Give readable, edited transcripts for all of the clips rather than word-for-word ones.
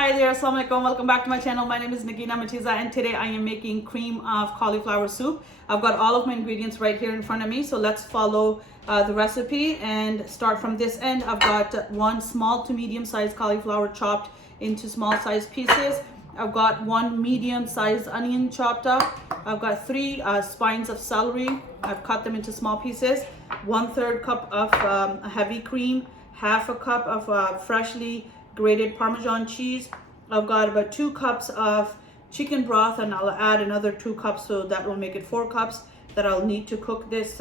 Hi there, assalamu alaikum. Welcome back to my channel. My name is Nagina Matiza and today I am making cream of cauliflower soup. I've got all of my ingredients right here in front of me, so let's follow the recipe and start from this end. I've got one small to medium sized cauliflower chopped into small sized pieces. I've got one medium sized onion chopped up. I've got three spines of celery. I've cut them into small pieces. 1/3 cup of heavy cream, half a cup of freshly grated Parmesan cheese. I've got about 2 cups of chicken broth, and I'll add another 2 cups, so that will make it 4 cups that I'll need to cook this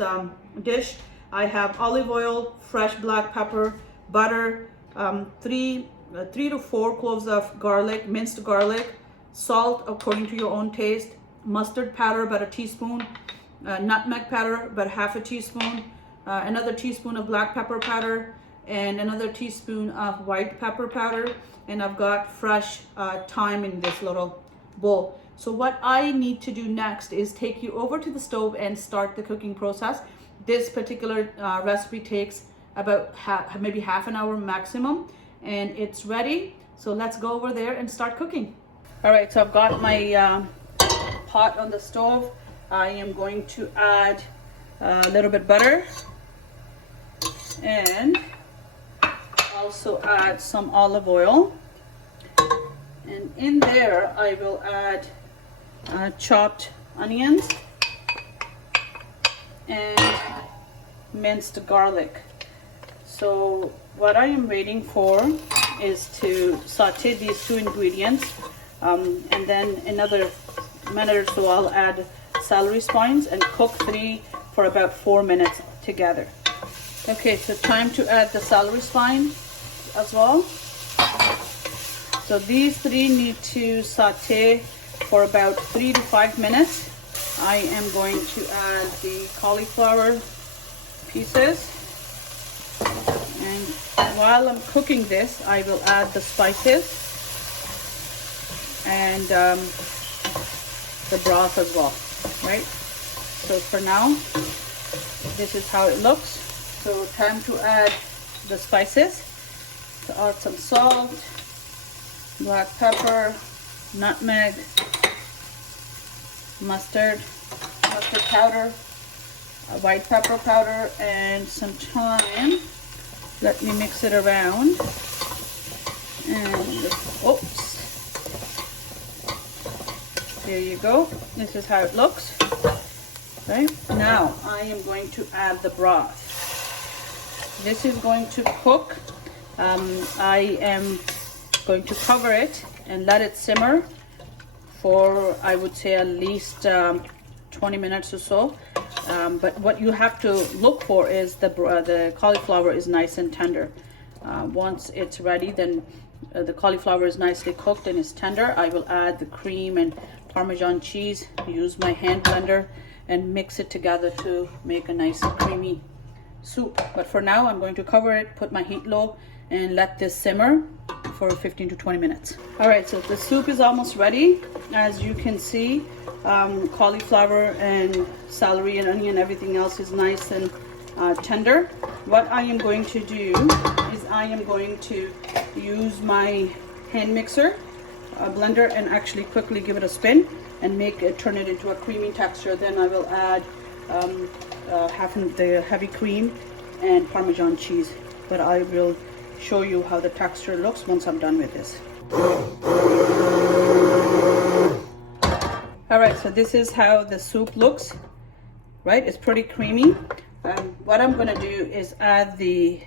dish. I have olive oil, fresh black pepper, butter, 3 to 4 cloves of garlic, minced garlic, salt according to your own taste, mustard powder about a teaspoon, nutmeg powder about half a teaspoon, another teaspoon of black pepper powder, and another teaspoon of white pepper powder, and I've got fresh thyme in this little bowl. So what I need to do next is take you over to the stove and start the cooking process. This particular recipe takes about maybe half an hour maximum, and it's ready. So let's go over there and start cooking. All right, so I've got my pot on the stove. I am going to add a little bit butter and also add some olive oil, and in there I will add chopped onions and minced garlic. So what I am waiting for is to saute these 2 ingredients, and then another minute or so I'll add celery spines and cook 3 for about 4 minutes together. Okay, so time to add the celery spine as well. So these 3 need to saute for about 3 to 5 minutes. I am going to add the cauliflower pieces, and while I'm cooking this I will add the spices and the broth as well, right? So for now this is how it looks. So time to add the spices. So add some salt, black pepper, nutmeg, mustard powder, white pepper powder, and some thyme. Let me mix it around. And oops, there you go. This is how it looks. Right now I am going to add the broth. This is going to cook. I am going to cover it and let it simmer for, I would say, at least 20 minutes or so. But what you have to look for is the cauliflower is nice and tender. Once it's ready, then the cauliflower is nicely cooked and is tender. I will add the cream and Parmesan cheese, use my hand blender and mix it together to make a nice creamy soup. But for now I'm going to cover it, put my heat low, and let this simmer for 15 to 20 minutes. All right, so the soup is almost ready. As you can see, cauliflower and celery and onion, everything else is nice and tender. What I am going to do is I am going to use my hand mixer, blender, and actually quickly give it a spin and turn it into a creamy texture. Then I will add half of the heavy cream and Parmesan cheese, but I will show you how the texture looks once I'm done with this. All right, so this is how the soup looks, right? It's pretty creamy. What I'm going to do is add the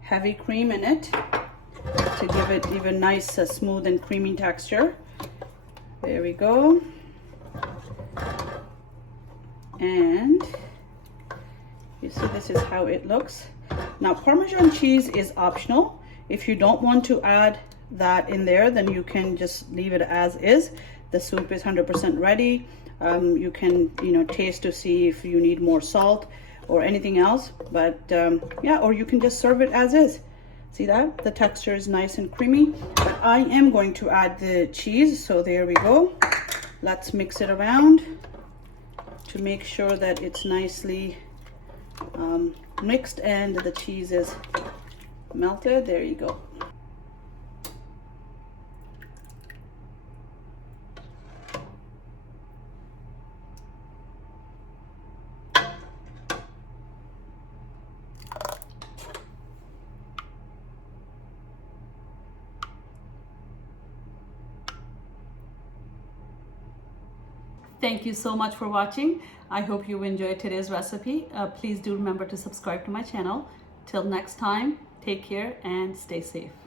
heavy cream in it to give it even nice, smooth and creamy texture. There we go. And you see, this is how it looks. Now Parmesan cheese is optional. If you don't want to add that in there, then you can just leave it as is. The soup is 100% ready. You can, taste to see if you need more salt or anything else, but yeah, or you can just serve it as is. See that? The texture is nice and creamy, but I am going to add the cheese. So there we go. Let's mix it around to make sure that it's nicely mixed and the cheese is melted. There you go. Thank you so much for watching. I hope you enjoyed today's recipe. Please do remember to subscribe to my channel. Till next time, take care and stay safe.